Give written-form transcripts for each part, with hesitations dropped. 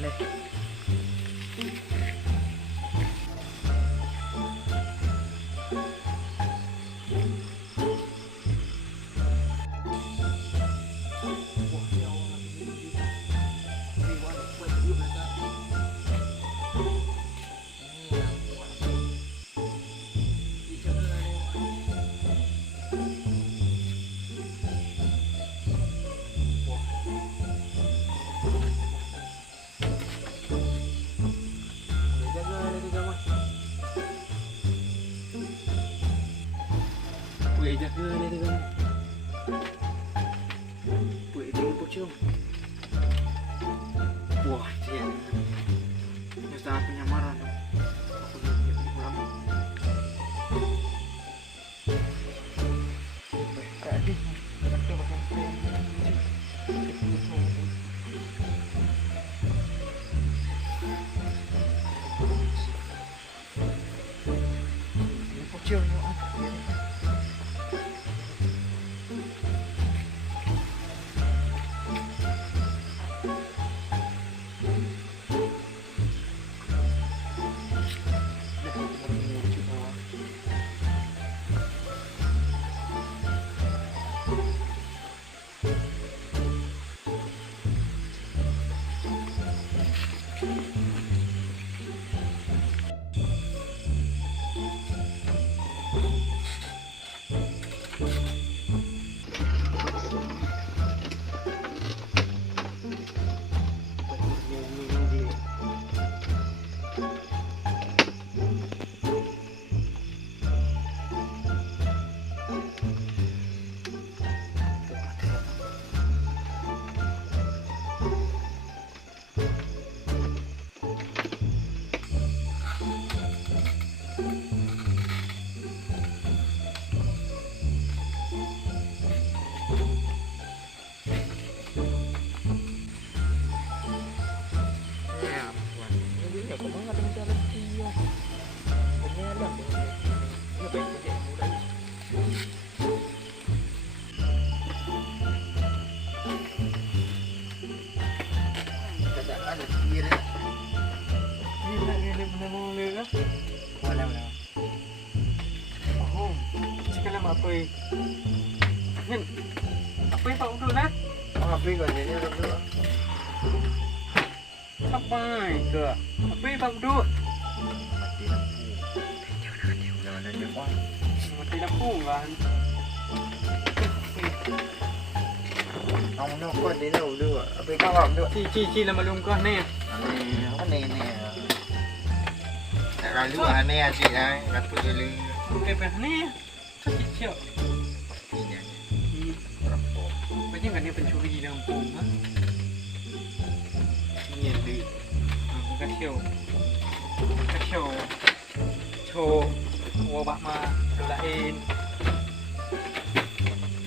เลยPuy jaga ni dia kan. Puy dia pocong. Wah, dia. Mesti punya marah tu. Aku dia pulang. Tadi kita makan pocong ni. Apa yang Pak Abdul lah? Apa yang kau jadi Pak Abdul? Apa ke? Apa yang Pak Abdul? Mati lampu kan? Kamu nak kau dia nak Abdul? Apa yang kau Abdul? Cici lama belum kau ni? Apa ni? Tak lalu aneh asyik lah. Kata dulu. Okey, apa ni? Kecil. Macam kan dia pencuri lampu, ha? Ni dia. Kacau. Cok. Wabak mah lain.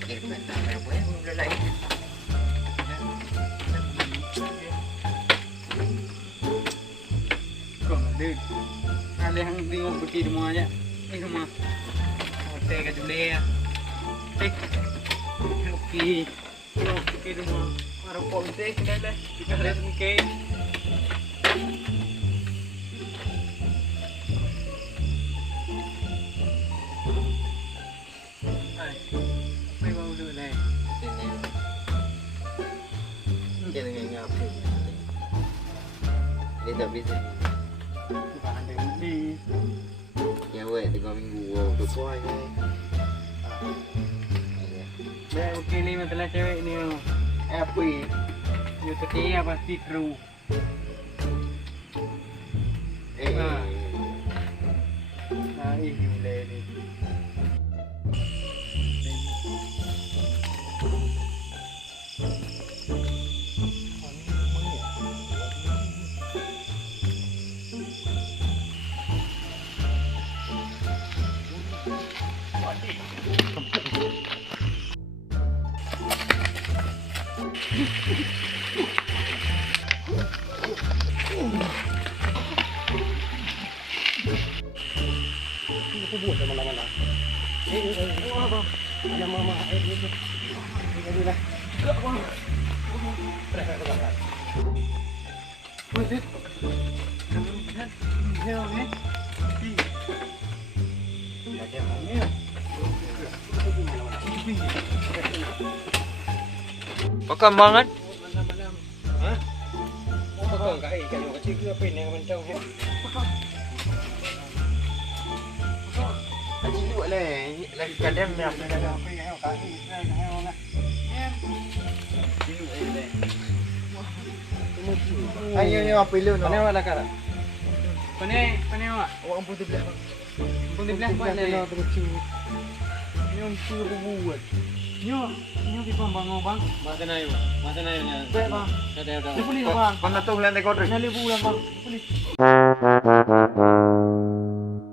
Bentar apa yang belum lain. Kau ada. Ada yang tengok putih semua aja. Ini semua. Hotel kat Julai ya. Okey. Okey semua. Arah pom teh kita lah. Kita lihat mungkin. Hai. Mai mau dulu lah. Sini. Dia dengan apa? Dia tak bisa. Bukan ada ni. Ya weh, 3 minggu tu puas je. Baik, okey ni masalah cewek ni. Apa? You tadi apa pasti true. Boleh ni. Aku buat mana-mana. Apa? Ada mama itu. Ini dah. Enggak, Bang. Buset. Heo ni. Makan mangan. Ha? Makan kai kayu kecil ke apa ni macam ni. Aji duk lah. Lagi kadang ni apa dah. Ayo ni apa lu? Mana awak nak kara? Pane awak. Awak pun terbelah. Pun di belah buat ni. Ni untuk buat. Nyo kita bangun bang. Masa na yun. Masa na yun. Baik bang. Dah. Dia boleh bang. Kau nak tahu lang tay kodre. Nali bulan bang. Boleh.